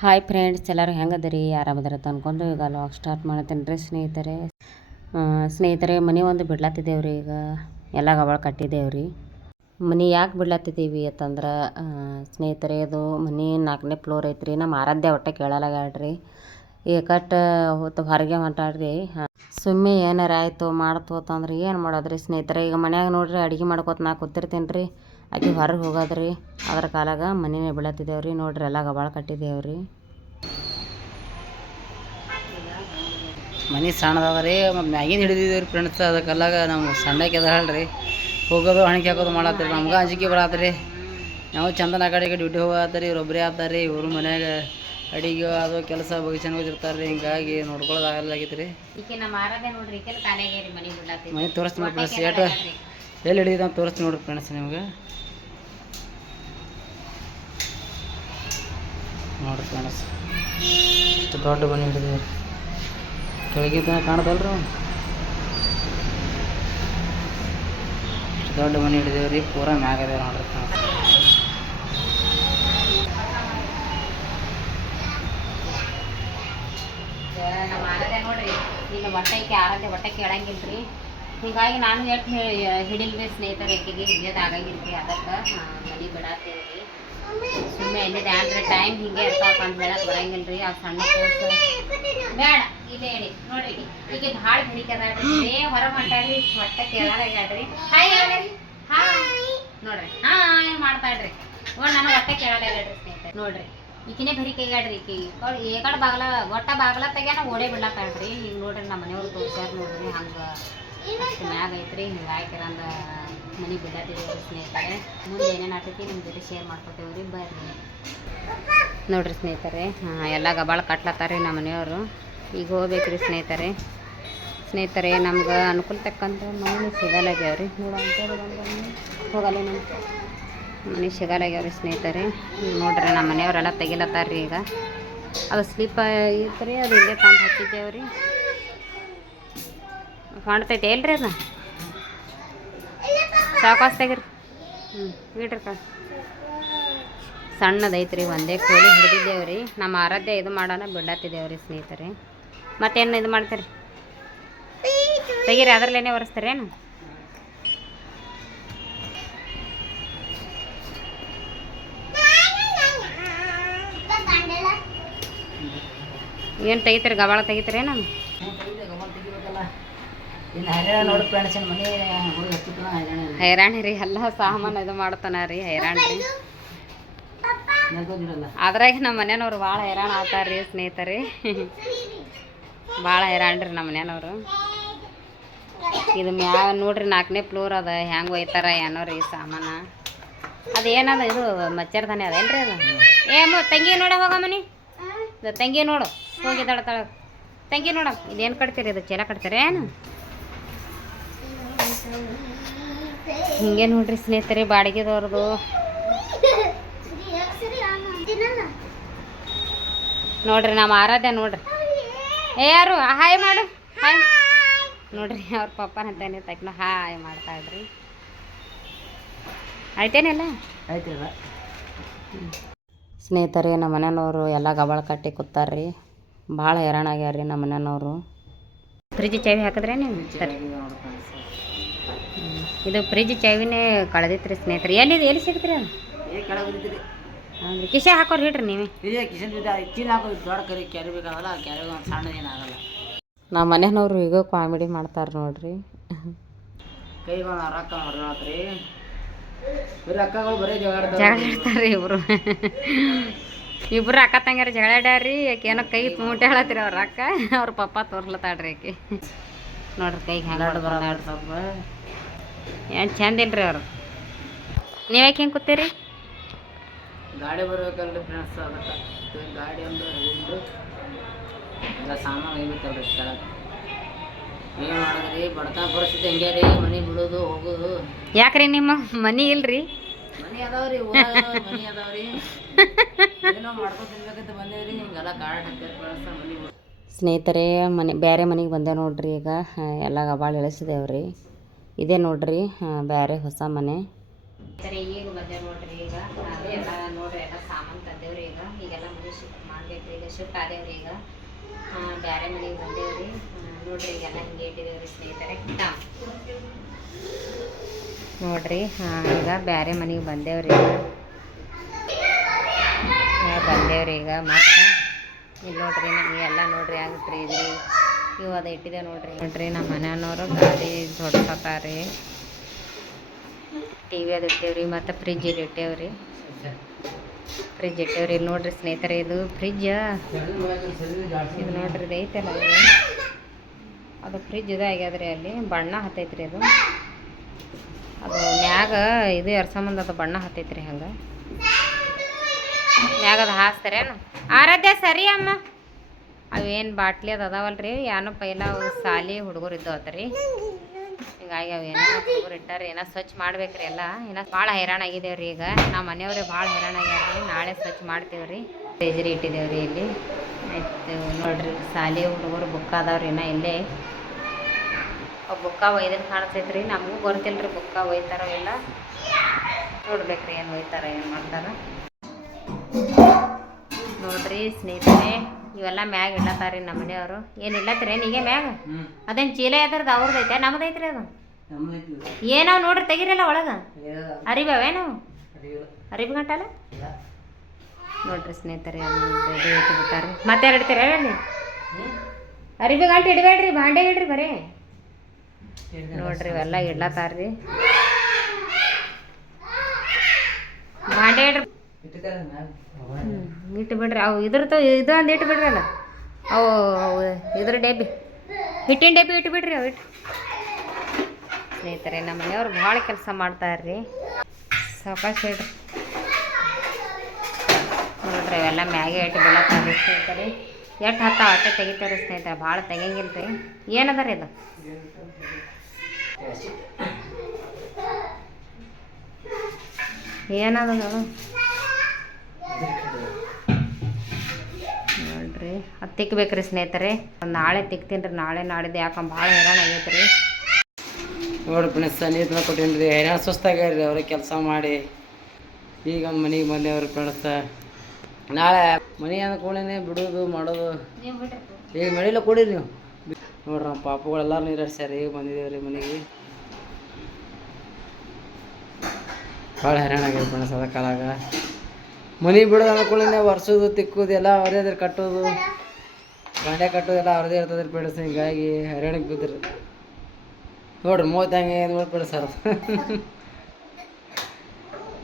Hi friends ಎಲ್ಲರೂ ಹೆಂಗದರಿ? ಆರಾಮದಿರ ಅಂದ್ಕೊಂಡು ಈಗ ಲಾಗ್ ಸ್ಟಾರ್ಟ್ ಮಾಡ್ತೀನಿ ರೀ ಸ್ನೇಹಿತರೆ. ಸ್ನೇಹಿತರೆ, ಮನೆ ಒಂದು ಬಿಡ್ಲತ್ತಿದ್ದೇವ್ರಿ ಈಗ. ಎಲ್ಲ ಗಬಳ ಕಟ್ಟಿದ್ದೇವ್ರಿ. ಮನೆ ಯಾಕೆ ಬಿಡ್ಲತ್ತಿದ್ದೀವಿ ಅಂತಂದ್ರೆ ಸ್ನೇಹಿತರೆ, ಅದು ಮನೆ ನಾಲ್ಕನೇ ಫ್ಲೋರ್ ಐತ್ರಿ. ನಮ್ಮ ಆರಾಧ್ಯ ಒಟ್ಟೆ ಕೇಳಲಾಗ್ಯಾಡ್ರಿ ಈ ಕಟ್ ಹೊತ್ತು ಹೊರಗೆ ಹೊಂಟಾಡ್ರಿ ಸುಮ್ಮನೆ ಏನಾರ ಆಯಿತು, ಮಾಡ್ತು ಅಂತಂದ್ರೆ ಏನು ಮಾಡೋದ್ರಿ ಸ್ನೇಹಿತರೆ? ಈಗ ಮನ್ಯಾಗ ನೋಡ್ರಿ, ಅಡುಗೆ ಮಾಡ್ಕೊತ ನಾ ಕೂತಿರ್ತೀನಿ ರೀ ಆಕೆ ಹೊರಗೆ ಹೋಗದ್ರಿ. ಅದ್ರ ಕಾಲಾಗ ಮನೆನೇ ಬೀಳತ್ತಿದ್ದೇವ್ರಿ. ನೋಡ್ರಿ ಎಲ್ಲ ಗಬಾಳ ಕಟ್ಟಿದ್ದೇವ್ರಿ. ಮನೆ ಸಣ್ಣದವ ರೀ ಮ್ಯಾಗಿನ ಹಿಡಿದಿದ್ದೀವಿ ರೀ ಫ್ರೆಂಡ್ಸ್ ಅದಕ್ಕೆಲ್ಲಾಗ ನಾವು ಸಣ್ಣಕ್ಕೆ ಹೇಳ್ರಿ ಹೋಗೋದು ಹಣಿಕೆ ಹಾಕೋದು ಮಾಡತ್ತೀರಿ ನಮ್ಗೆ ಅಂಜಿಕೆ ಬರತ್ರಿ ನಾವು ಚಂದನ ಆ ಕಡೆಗೆ ಡ್ಯೂಟಿ ಹೋಗತ್ತೀರಿ ಇವ್ರು ಒಬ್ಬರೇ ಆತಾರಿ ಇವರು ಮನ್ಯಾಗ ಅಡಿಗೆ ಅದು ಕೆಲಸ ಬಗೀಚನ ಹೋಗಿರ್ತಾರೆ ರೀ ಹಿಂಗಾಗಿ ಆಗಲ್ಲ ಆಗಲಾಗೈತೆ ರೀ ಮನೆ ತೋರಿಸ್ತೀನಿ ನೋಡಿ ಫ್ರೆಂಡ್ಸ್. ಏಟು ಎಲ್ಲಿ ಹಿಡಿದ ತೋರಿಸ್ತೀನಿ ನೋಡ್ರಿ ಫ್ರೆಂಡ್ಸ್ ನಿಮ್ಗೆ. ನೋಡ್ರಿ ಫ್ರೆಂಡ್ಸ್, ಇಷ್ಟು ದೊಡ್ಡ ಬನ್ನಿ ಹಿಡಿದೀವಿ ಕೆಳಗಿದ್ದ ಕಾಣ್ದಲ್ರಿ ರೀ ಇಷ್ಟು ದೊಡ್ಡ ಮನೆ ಹಿಡಿದೀವಿ ರೀ, ಪೂರ ಮ್ಯಾಗ ಅದಾವ ನೋಡ್ರಿ ಫ್ರೆಂಡ್ಸ್. ನೋಡ್ರಿ ಈಗ ಹೊಟ್ಟೆ ಈಕೆ ಆರಾಧ್ಯ ಹೊಟ್ಟೆ ಕೇಳಂಗಿಲ್ರಿ ಹೀಗಾಗಿ ನಾನು ಹೇಳಿ, ಹಿಡಿಲ್ರಿ ಸ್ನೇಹಿತರ ಆಕೆಗೆ ಹಿಡಿಯೋದು ಆಗಂಗಿಲ್ರಿ, ಅದಕ್ಕೆ ಮನೆ ಬಿಡತ್ತೇವ್ರಿ ಸುಮ್ಮನೆ ಎಲ್ಲಿದೆ ಅಂದ್ರೆ ಟೈಮ್ ಹಿಂಗೆ ಇರ್ತಾವ ಅಂತ ಹೇಳಕ್ ಬರಂಗಿಲ್ರಿ ಆ ಸಣ್ಣ ಬೇಡ ಇದೆ ಹೇಳಿ ನೋಡಿ ಈಗ ಭಾಳ ಬೆಳಿಕದಾಡ್ರಿ ಏ ಹೊರಗೆ ಹೊಂಟಾಡ್ರಿ ಹೊಟ್ಟೆ ಹಾಯ್ ಹಾಯ್ ನೋಡ್ರಿ. ಹಾಯ್ ಮಾಡ್ತಾಳ್ರಿ. ಓ ನಾನು ಹೊಟ್ಟೆ ಕೇಳಲಾಗ್ಯಾಡ್ರಿ ಸ್ನೇಹಿತರೆ. ನೋಡ್ರಿ ಈಕಿನೇ ಭರಿಕೆಗಾಡ್ರಿ ಈಕಿ. ಏಕಡ ಬಾಗ್ಲ ಒಟ್ಟ ಬಾಗ್ಲ ತೆಗ್ಯಾನ ಓಡೇ ಬಿಡ್ಲತ್ತಾಳ್ರಿ. ಈಗ ನೋಡ್ರಿ ನಮ್ಮ ಮನೆಯವ್ರು ತೋರ್ಸ್ಯಾರ ನೋಡ್ರಿ ಹಂಗೆ. ಮ್ಯಾಗ ಐತ್ರಿ ಹಿಂಗೆ ಕೆರಂದ ಮನೆ ಬಿಡತ್ತಿದ್ದೇವ್ರಿ ಸ್ನೇಹಿತರೆ, ಮುಂದೆ ಏನೇನು ಆಗ್ತೈತಿ ನಿಮ್ಮ ಜೊತೆ ಶೇರ್ ಮಾಡ್ಕೊತೇವ್ರಿ ಬರ್ರಿ. ನೋಡ್ರಿ ಸ್ನೇಹಿತರೆ, ಹಾಂ, ಎಲ್ಲ ಗಬಾಳ ಕಟ್ಲತ್ತಾರ್ರಿ ನಮ್ಮ ಮನೆಯವರು. ಈಗ ಹೋಗ್ಬೇಕ್ರಿ ಸ್ನೇಹಿತರೆ. ಸ್ನೇಹಿತರೆ, ನಮ್ಗೆ ಅನುಕೂಲ ತಕ್ಕಂತ ಮನೆ ಸಿಗಲಾಗ್ಯಾವ್ರಿ. ಹೋಗಲ್ಲ ಮನೆ ಸಿಗಲಾಗ್ಯಾವ್ರಿ ಸ್ನೇಹಿತರೆ. ನೋಡ್ರಿ ನಮ್ಮ ಮನೆಯವರೆಲ್ಲ ತೆಗಿಲತ್ತಾರ್ರಿ ಈಗ. ಅದು ಸ್ಲೀಪ್ ಐತ್ರಿ, ಅದು ಇಲ್ಲೇ ತಂದು ಹಚ್ಚಿದ್ದೇವ್ರಿ ಕಾಣ್ತೈತೆ ಎಲ್ರಿ ಅದು ಸಾಕಾಸ್ ತೆಗಿರಿ ಹ್ಞೂ ಸಣ್ಣದೈತೆ ಸಣ್ಣದೈತ್ರಿ, ಒಂದೇ ಕೋಳಿ ಹಿಡಿದಿದ್ದೇವ್ರಿ. ನಮ್ಮ ಆರಾಧ್ಯ ಇದು ಮಾಡೋಣ, ಬಿಡತ್ತಿದ್ದೇವ್ರಿ ಸ್ನೇಹಿತರೆ. ಮತ್ತೇನು ಇದು ಮಾಡ್ತೀರಿ? ತೆಗೀರಿ, ಅದ್ರಲ್ಲೇನೆ ಒರೆಸ್ತಾರೇನು ಏನು? ತೆಗಿತೀರಿ ಗಬಾಳ ತೆಗಿತೀರೇನು ಹೈರಾಣ ನೋಡಿ ಫ್ರೆಂಡ್ಸ್ ಮನೆ ಹೋಗಿ ಹೈರಾಣ ಹೈರಾಣಿ ರೀ ಎಲ್ಲ ಸಾಮಾನು ಇದು ಮಾಡ್ತಾನ ರೀ ಹೈರಾಣ ರೀ ಅದ್ರಾಗೆ ಅದ್ರಾಗ ನಮ್ಮ ಮನೆಯವ್ರು ಭಾಳ ಹೈರಾಣ ಆತಾರ ರೀ ಸ್ನೇಹಿತರೆ. ಭಾಳ ಹೈರಾಣ ರೀ ನಮ್ಮ ಮನೆಯವ್ರು. ಇದು ಮ್ಯಾ ನೋಡ್ರಿ ನಾಲ್ಕನೇ ಫ್ಲೋರ್ ಅದ ಹೆಂಗೆ ಒಯ್ತಾರ ಏನೋ ರೀ ಸಾಮಾನ. ಅದು ಏನದ ಇದು ಮಚ್ಚರ್ದಾನೆ ಅದೇನ್ರಿ ಅದು? ಏ ಅಮ್ಮ ತಂಗಿ ನೋಡ ಹೋಗಮ್ಮನಿ ಮನಿ. ತಂಗಿ ನೋಡು ಹೋಗಿದ್ದಾಳ ತಳ. ತಂಗಿ ನೋಡ ಇದೇನು ಕಟ್ತೀರಿ ಇದು ಚೀಲ ಕಟ್ತೀರಿ ಏನು? ಹಿಂಗೆ ನೋಡ್ರಿ ಸ್ನೇಹಿತರೆ ಬಾಡಿಗೆದವ್ರದು. ನೋಡ್ರಿ ನಮ್ಮ ಆರಾಧ್ಯ ನೋಡ್ರಿ. ಏ ಯಾರು? ಹಾಯ್ ಮಾಡು. ಹಾಯ್ ನೋಡ್ರಿ ಅವ್ರ ಪಪ್ಪನ ಅಂತಾನೆ ತಕ್ಷಣ ಹಾಯ್ ಮಾಡ್ತಾ ಇದ್ರಿ. ಆಯ್ತೇನಿಲ್ಲ? ಸ್ನೇಹಿತರೇ ಸ್ನೇಹಿತರೆ ನಮ್ಮ ಮನೆಯವರು ಎಲ್ಲ ಗಬಳ ಕಟ್ಟಿ ಕೂತಾರ್ರಿ. ಭಾಳ ಹೈರಾಣ ಆಗ್ಯಾರ್ರಿ ನಮ್ಮ ಮನೆಯವರು. ಫ್ರಿಜ್ ಚಾವಿ ಹಾಕಿದ್ರೆ ನೀವು ಇದು ಫ್ರಿಜ್ ಚಾವಿನೇ ಕಳೆದಿತ್ರಿ ಸ್ನೇಹಿತರೆ. ಎಲ್ಲಿದೆ ಎಲ್ಲಿ ಅದು? ಬಿದ್ದಿರಿ ಹೌದ್ರಿ. ಕಿಶೆ ಹಾಕೋರಿ ಹಿಡ್ರಿ ನೀವೇ. ಇದೆ ಕಿಶನ್ ಜೊತೆ ಚೀಲ ಹಾಕೋ ದೊಡ್ಡ ಕರಿ ಕ್ಯಾರಿ ಬೇಕಾಗಲ್ಲ ಕ್ಯಾರಿ ಒಂದು ಸಣ್ಣ ಏನಾಗಲ್ಲ. ನಮ್ಮ ಮನೆಯವ್ರು ಈಗ ಕಾಮಿಡಿ ಮಾಡ್ತಾರೆ ನೋಡ್ರಿ. ಕೈಗೆ ರೊಕ್ಕ ನೋಡ್ರಿ ಬರೀ ಅಕ್ಕಗಳು ಬರೀ ಜಗಳ ಜಗಳ ಆಡ್ತಾರ್ರಿ ಇಬ್ರು ಇಬ್ರು ಅಕ್ಕ ತಂಗ್ಯಾರ ಜಗಳ ಆಡ್ಯಾರ್ರಿ ಆಕೆ ಏನೋ ಕೈ ಮೂಟೆ ಹೇಳತ್ತೀರಿ ಅವ್ರ ಅಕ್ಕ ಅವ್ರ ಪಪ್ಪ ತೋರ್ಲತ್ತಾಡ್ರಿ ಆಕೆ. ನೋಡ್ರಿ ಕೈಗೆ ಹೆಂಗೆ ಸ್ವಲ್ಪ. ಏನು ಚಂದ ಇಲ್ರಿ ಅವ್ರು. ನೀವ್ಯಾಕೆ ಹೆಂಗೆ ಕೂತೀರಿ? ಗಾಡಿ ಬರ್ಬೇಕಲ್ರಿ ಫ್ರೆಂಡ್ಸ್ ಅದಕ್ಕೆ. ಗಾಡಿ ಒಂದು ಇದು ಎಲ್ಲ ಸಾಮಾನು ಒಯ್ಬೇಕಲ್ರಿ ಕೆಳಗೆ. ಏನು ಮಾಡಿದ್ರಿ? ಬಡತನ ಪರಿಸ್ಥಿತಿ ಹೆಂಗೆ ರೀ? ಮನೆ ಬಿಡೋದು ಹೋಗೋದು. ಯಾಕ್ರಿ ನಿಮ್ಮ? ಮನಿ ಇಲ್ರಿ? ಮನೆ ಅದಾವ್ರಿ ರೀ ಮನೆ ಅದಾವ್ರಿ. ಏನೋ ಮಾಡ್ಕೊಂಡು ತಿನ್ಬೇಕಂತ ಬಂದೇವ್ರಿ. ಹಿಂಗೆಲ್ಲ ಮನೆ ಸ್ನೇಹಿತರೆ ಮನೆ ಬೇರೆ ಮನೆಗೆ ಬಂದೆ ನೋಡ್ರಿ ಈಗ. ಎಲ್ಲ ಗಬಾಳ ಇಳಿಸಿದೇವ್ರಿ ಇದೇ ನೋಡ್ರಿ ಬೇರೆ ಹೊಸ ಮನೆ. ಈಗ ಬಂದೆ ನೋಡ್ರಿ ಈಗ ಅದೇ ಎಲ್ಲ ನೋಡ್ರಿ ಎಲ್ಲ ಸಾಮಾನು ತಂದೇವ್ರಿ ಈಗ. ಈಗೆಲ್ಲ ಮನೆ ಶಿಫ್ಟ್ ಮಾಡ್ಬೇಕ್ರಿ ಈಗ ಶಿಫ್ಟ್ ಆದೇವ್ರಿ ಈಗ. ಆ, ಬ್ಯಾರೆ ಮನೆಗೆ ಬಂದೇವ್ರಿ. ನೋಡ್ರಿ ಈಗೆಲ್ಲ ಹಿಂಗೆ ಇಟ್ಟಿದೇವ್ರಿ ಸ್ನೇಹಿತರೆ. ನೋಡ್ರಿ ಈಗ ಬ್ಯಾರೆ ಮನೆಗೆ ಬಂದೇವ್ರಿ ಈಗ. ಬಂದೇವ್ರಿ ಈಗ ಮತ್ತೆ. ಇಲ್ಲಿ ನೋಡ್ರಿ ನಮಗೆ ಎಲ್ಲ ನೋಡ್ರಿ ಆಗತ್ರಿ ಇದ್ರಿ ಇವು ಅದು ಇಟ್ಟಿದೆ ನೋಡ್ರಿ. ನೋಡ್ರಿ ನಮ್ಮ ಮನೆಯವರು ಗಾಡಿ ಹೊಡ್ಸತ್ತಾರಿ ಟಿ ವಿ ಅದು ಇಟ್ಟೇವ್ರಿ, ಮತ್ತು ಫ್ರಿಜ್ ಇಲ್ಲಿ ಇಟ್ಟೇವ್ರಿ. ಫ್ರಿಜ್ ಇಟ್ಟೇವ್ರಿ. ಇಲ್ಲಿ ನೋಡ್ರಿ ಸ್ನೇಹಿತರೆ, ಇದು ಫ್ರಿಜ್ ಇದು ನೋಡ್ರಿ, ಇದು ಐತಲ್ಲ ಅದು? ಫ್ರಿಜ್ ಇದು ಆಗ್ಯದ್ರಿ ಅಲ್ಲಿ. ಬಣ್ಣ ಹತ್ತೈತ್ರಿ ಅದು. ಅದು ಮ್ಯಾಗ ಇದು ಎರ್ಸಂಬಂದ ಅದು ಬಣ್ಣ ಹತ್ತೈತ್ರಿ ಹಂಗೆ. ಮ್ಯಾಗ ಅದು ಹಾಸ್ತಾರೇನು? ಆರಾಧ್ಯ ಸರಿ ಅಮ್ಮ. ಅವೇನು ಬಾಟ್ಲಿ ಅದು ರೀ ಏನೋ ಪೈಲ ಅವು ಸಾಲಿ ಹುಡುಗರು ಇದ್ದವು ರೀ ಹಿಂಗಾಗಿ ಅವೇನೋ ಹುಡುಗರು ಇಟ್ಟಾರ, ಏನೋ ಸ್ವಚ್ಛ ಮಾಡ್ಬೇಕ್ರಿ ಎಲ್ಲ. ಏನೋ ಭಾಳ ಹೈರಾಣ ಆಗಿದೇವ್ರಿ ಈಗ. ನಮ್ಮ ಮನೆಯವ್ರೆ ಭಾಳ ಹೈರಾಣ ಆಗ್ಯಾರ್ರಿ. ನಾಳೆ ಸ್ವಚ್ಛ ಮಾಡ್ತೀವ್ರಿ. ಬೇಜರಿ ಇಟ್ಟಿದ್ದೇವ್ರಿ ಇಲ್ಲಿ. ಆಯ್ತು, ನೋಡ್ರಿ ಸಾಲಿ ಹುಡುಗರು ಬುಕ್ ಅದಾವ್ರಿ ನಾ ಇಲ್ಲೇ. ಅವು ಬುಕ್ಕ ಒಯ್ದನ್ ಕಾಣಿಸ್ತೈತ್ರಿ ನಮಗೂ ಗೊತ್ತಿಲ್ರಿ ಬುಕ್ಕ ಒಯ್ತಾರೋ ಇಲ್ಲ. ನೋಡ್ಬೇಕ್ರಿ ಏನು ಒಯ್ತಾರ, ಏನು ಮಾಡ್ತಾರ. ನೋಡ್ರಿ ಸ್ನೇಹಿತರೆ ಇವೆಲ್ಲ ಮ್ಯಾಗ ಇಡ್ಲತ್ತಾರಿ ನಮ್ಮ ಮನೆಯವರು. ಏನು ಇಡ್ಲತ್ತೀರಿ? ನೀಗೆ ಮ್ಯಾಗ? ಅದೇನು ಚೀಲ ಎದ್ರದ್ದು ಅವ್ರದ್ದು ಐತೆ ನಮ್ದು ಐತ್ರಿ ಅದು. ಏನಾವ್ ನೋಡ್ರಿ ತೆಗಿರಲ್ಲ ಒಳಗೆ? ಅರಿಬಾವೇನು ಅರಿಬಿ ಗಂಟಲ್ಲ ನೋಡ್ರಿ ಸ್ನೇಹಿತರೆ ಇಟ್ಟು ಬಿಟ್ಟಾರಿ ಮತ್ತೆ ಇಡ್ತೀರ ಹೇಳಿ? ಅರಿಬಿ ಗಂಟೆ ಇಡಬೇಡ್ರಿ ಭಾಂಡೆ ಇಡ್ರಿ ಬರೀ. ನೋಡ್ರಿ ಇವೆಲ್ಲ ಇಡ್ಲತ್ತಾರ್ರಿ. ಭಾಂಡೆ ಇಡ್ರಿ. ಇಟ್ಟು ಬಿಡ್ರಿ. ಅವು ಇದ್ರದ್ದು ಇದು ಒಂದು ಇಟ್ಟು ಬಿಡ್ರಿ ಅಲ್ಲ ಅವು ಇದ್ರ ಡಬ್ಬಿ. ಹಿಟ್ಟಿನ ಡಬ್ಬಿ ಇಟ್ಟು ಬಿಡ್ರಿ ಅವು ಇಟ್ಟು ಸ್ನೇಹಿತರೆ, ನಮ್ಮ ಮನೆಯವ್ರು ಭಾಳ ಕೆಲಸ ಮಾಡ್ತಾರ್ರಿ. ಸಾವಕಾಶ ಇಡ್ರಿ ನೋಡ್ರಿ ಅವೆಲ್ಲ ಮ್ಯಾಗೆ ಇಟ್ಟು ಬೀಳತ್ತಾರ್ರಿ ಸ್ನೇಹಿತರೆ, ಎಷ್ಟು ಹತ್ತ ಅಟ್ಟೆ ತೆಗಿತಾರೆ ಸ್ನೇಹಿತರೆ, ಭಾಳ ತೆಗಿಯಂಗಿಲ್ಲ ರೀ ಏನದ ರೀ ಇದು? ಏನದ ಅದು? ನೋಡ್ರಿ, ಅದು ತಿಕ್ಬೇಕ್ರಿ ಸ್ನೇಹಿತರೆ. ನಾಳೆ ತಿಕ್ತೀನಿ ರೀ ನಾಳೆ ನಾಡಿದ್ದು ಯಾಕಂದ್ರೆ ಭಾಳ ಹೈರಾಣ ಆಗೈತೆ ರೀ ನೋಡಿ ಫ್ರೆಂಡ್ಸ್ ನೀರು ಕೊಟ್ಟಿನಿ ರೀ ಹೈರಾಣ ಸುಸ್ತಾಗ್ಯಾರ ಅವ್ರ ಕೆಲಸ ಮಾಡಿ. ಈಗ ಮನೆಗೆ ಬಂದೇವ್ರಿ ಫ್ರೆಂಡ್ಸ್ ನಾಳೆ ಮನೆ ಅಂದ ಕೂಡಲೇ ಬಿಡೋದು, ಮಾಡೋದು. ಈಗ ಮನೆಯಲ್ಲ ಕೊಡಿರಿ ನೀವು. ನೋಡ್ರಿ ನಮ್ಮ ಪಾಪಗಳೆಲ್ಲರೂ ನೀರು ಹಡ್ಸ್ಯಾರ ಈಗ ಬಂದಿದ್ದೇವೆ ರೀ ಮನೆಗೆ. ಭಾಳ ಹೈರಾಣ ಆಗ್ಯಾರ ಫ್ರೆಂಡ್ಸ್ ಅದ ಕಾಲಾಗ. ಮನೆ ಬಿಡೋದು ಅಂದ ಒರೆಸೋದು ತಿಕ್ಕೋದು ಎಲ್ಲ ಅವರೇ ಅದ್ರ ಕಟ್ಟೋದು. ಬಂಡೆ ಕಟ್ಟೋದು ಎಲ್ಲ ಅವ್ರದೇ ಇರ್ತದೆ ಪೇಡಸ್ ಹಿಂಗಾಗಿ ಹರಿಯಾಣಕ್ಕೆ ಬಿದ್ದರು. ನೋಡ್ರಿ ಮೂವತ್ತು ಹಂಗೆ ನೋಡಿ ಬಿಡಿ ಸರ್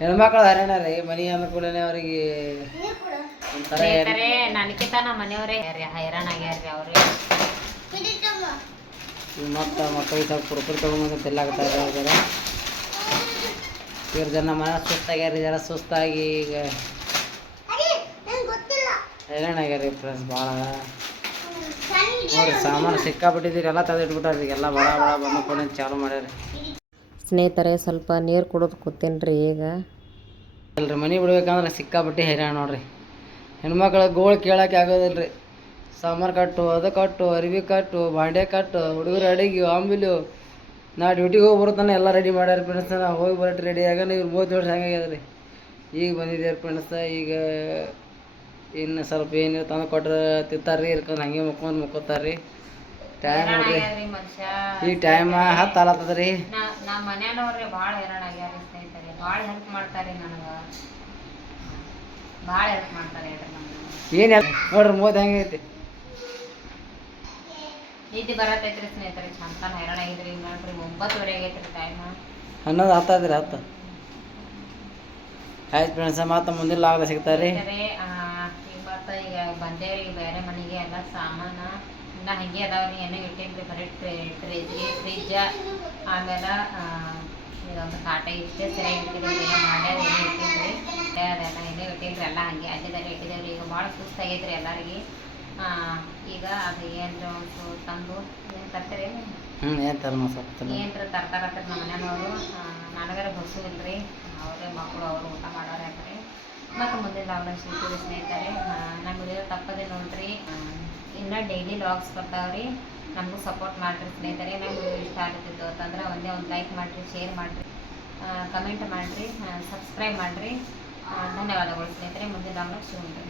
ಹೆಣ್ಮಕ್ಳು ಹರಿಯಾಣ ರೀ ಮನೆ ಅಂದ ಅವ್ರಿಗೆ ಏನ್- ಸ್ನೇಹಿತರೆ ಮನೆಯವರೇ ಹೈರಾಣ ಆಗ್ಯಾರ್ರಿ ಅವ್ರಿ. ಈಗ ಮತ್ತೆ ಮಕ್ಕಳಿಗೆ ಸ್ವಲ್ಪ ಕುರ್ಕುರಿ ತೊಗೊಂಬಂದು ತಿಲ್ಲಾಗ್ತಾ ಇದ್ದಾರೆ ಇವ್ರ ಜನ ಮನ ಸುಸ್ತಾಗ್ಯಾರ ಜನ ಸುಸ್ತಾಗಿ ಈಗ ಹೈರಾಣ ರೀ ಫ್ರೆಂಡ್ಸ್ ಭಾಳ ನೋಡ್ರಿ ಸಾಮಾನು ಸಿಕ್ಕಾಬಿಟ್ಟಿದ್ದೀರಿ ಎಲ್ಲ ತೆಗೆದಿಟ್ಬಿಟ್ಟಾರ ಎಲ್ಲ ಭಾಳ ಭಾಳ ಬಂದು ಕೊಡಿ ಚಾಲು ಮಾಡ್ಯಾರಿ ಸ್ನೇಹಿತರೆ ಸ್ವಲ್ಪ ನೀರು ಕುಡಿದು ಕೂತೀನಿ ರೀ ಈಗ. ಅಲ್ರಿ ಮನೆ ಬಿಡ್ಬೇಕಂದ್ರೆ ಸಿಕ್ಕಾಬಿಟ್ಟಿ ಹೈರಾಣ ನೋಡ್ರಿ. ಹೆಣ್ಮಕ್ಳು ಗೋಳು ಕೇಳೋಕೆ ಆಗೋದಿಲ್ಲ ರೀ ಸಾಂಬಾರು ಕಟ್ಟು ಅದು ಕಟ್ಟು ಅರಿವಿ ಕಟ್ಟು ಬಾಂಡೆ ಕಟ್ಟು ಹುಡುಗರು ಅಡಿಗೆ ಆಂಬಿಲು ನಾ ಡ್ಯೂಟಿಗೆ ಹೋಗಿ ಬರುತ್ತಾನೆ ಎಲ್ಲ ರೆಡಿ ಮಾಡ್ಯಾರ ಫ್ರೆಂಡ್ಸ್ ನಾ ಹೋಗಿ ಬರಟ್ಟು ರೆಡಿ ಆಗ ಇವ್ರು ಮೂವತ್ತು ವರ್ಷ ಹಂಗಾಗ್ಯದ ರೀ ಈಗ ಬಂದಿದ್ದಾರೆ ಫ್ರೆಂಡ್ಸ್ ಈಗ ಇನ್ನು ಸ್ವಲ್ಪ ಏನು ತಂದು ಕೊಟ್ರೆ ತಿಂತಾರೆ ರೀ ಇರ್ಕೊಂಡು ಹಂಗೆ ಮುಕ್ಕೊಂಡು ಮುಕ್ಕೋತಾರೆ ರೀ ಟೈಮ್ ನೋಡ್ರಿ ಈ ಟೈಮ್ ಹತ್ತು ಆಲತ್ತದ ರೀ ನಮ್ಮ ಮನೆಯವ್ರೆ ಭಾಳ ಹೈರಾಣ ಆಗ್ಯಾರ ಸ್ನೇಹಿತರೆ. ಭಾಳ ಹೆಲ್ಪ್ ಮಾಡ್ತಾರೆ ನನಗೆ. ಭಾಳ ಹೆಲ್ಪ್ ಮಾಡ್ತಾರೆ ಏನು ನೋಡ್ರಿ ಮೋದಿ ಹೆಂಗೆ ಐತಿ. ನಿದ್ದೆ ಬರತೈತ್ರಿ ಸ್ನೇಹಿತರೆ ಚಂತನ ಹೈರಾಣ ಆಗಿದ್ರಿ. ನೋಡ್ರಿ ಒಂಬತ್ತುವರೆ ಆಗೈತ್ರಿ ಟೈಮ್ ಹನ್ನೊಂದು ಹತ್ತಾದ್ರಿ ಹತ್ತು. ಆಯ್ತು ಫ್ರೆಂಡ್ಸ್ ಮತ್ತೆ ಮುಂದಿನ ಲಾಗದ ಸಿಗ್ತಾರೆ ರೀ ಮತ್ತೆ ಈಗ ಬಂದೇವ್ರಿ ಈಗ ಬೇರೆ ಮನೆಗೆ ಎಲ್ಲ ಸಾಮಾನು ಇನ್ನ ಹಂಗೆ ಅದಾವ್ರಿ ಏನೋ ಇಟ್ಟಿನ್ರಿ ಬರೀ ಟ್ರೇಜ್ಗೆ ಫ್ರಿಜ್ಜ ಆಮೇಲೆ ಇದೊಂದು ಕಾಟ ಇಷ್ಟೇ ಸರಿಯಾಗಿ ಇಟ್ಟಿದ್ದೇವ್ರಿ ಏನೋ ಮಾಡ್ಯಾರ ಏನೋ ಇಟ್ಟಿನ್ರಿ ಅದೇ ಅದೆಲ್ಲ ಏನೋ ಇಟ್ಟಿನ್ರಿ ಎಲ್ಲ ಹಂಗೆ ಇಟ್ಟಿದ್ದೇವೆ ಇಟ್ಟಿದ್ದೇವ್ರಿ ಈಗ ಭಾಳ ಸುಸ್ತಾಗೈತ್ರಿ ಎಲ್ಲರಿಗೆ. ಈಗ ಅದು ಏನ್ರ ಒಂದು ತಂದು ಏನು ತರ್ತಾರೆ ಹ್ಞೂ ಏನು ತರ ಏನ್ರ ತರ್ತಾರತ್ರಿ ನಮ್ಮ ಮನೆಯವರು. ನನಗರ ಹೊಸುವಿಲ್ರಿ ಅವರೇ ಮಕ್ಕಳು ಅವರು ಊಟ ಮಾಡೋರು ಮತ್ತು ಮುಂದಿನ ಲಾಗ್ನ ಸಿಗ್ತೀವಿ ಸ್ನೇಹಿತರೆ ನಮ್ಮ ವಿಡಿಯೋ ತಪ್ಪದೆ ನೋಡ್ರಿ ಇನ್ನ ಡೈಲಿ ಲಾಗ್ಸ್ ಬರ್ತಾವ್ರಿ. ನಮಗೂ ಸಪೋರ್ಟ್ ಮಾಡಿರಿ ಸ್ನೇಹಿತರೆ ನಮ್ಗೆ ಇಷ್ಟ ಆಗ್ತಿತ್ತು ಅಂತಂದ್ರೆ ಒಂದೇ ಒಂದು ಲೈಕ್ ಮಾಡಿರಿ ಶೇರ್ ಮಾಡಿರಿ ಕಮೆಂಟ್ ಮಾಡಿರಿ ಸಬ್ಸ್ಕ್ರೈಬ್ ಮಾಡಿರಿ. ಧನ್ಯವಾದಗಳು ಸ್ನೇಹಿತರೆ ಮುಂದೆ ಲಾಗ್ನ ಸಿಗೋಣ್ರಿ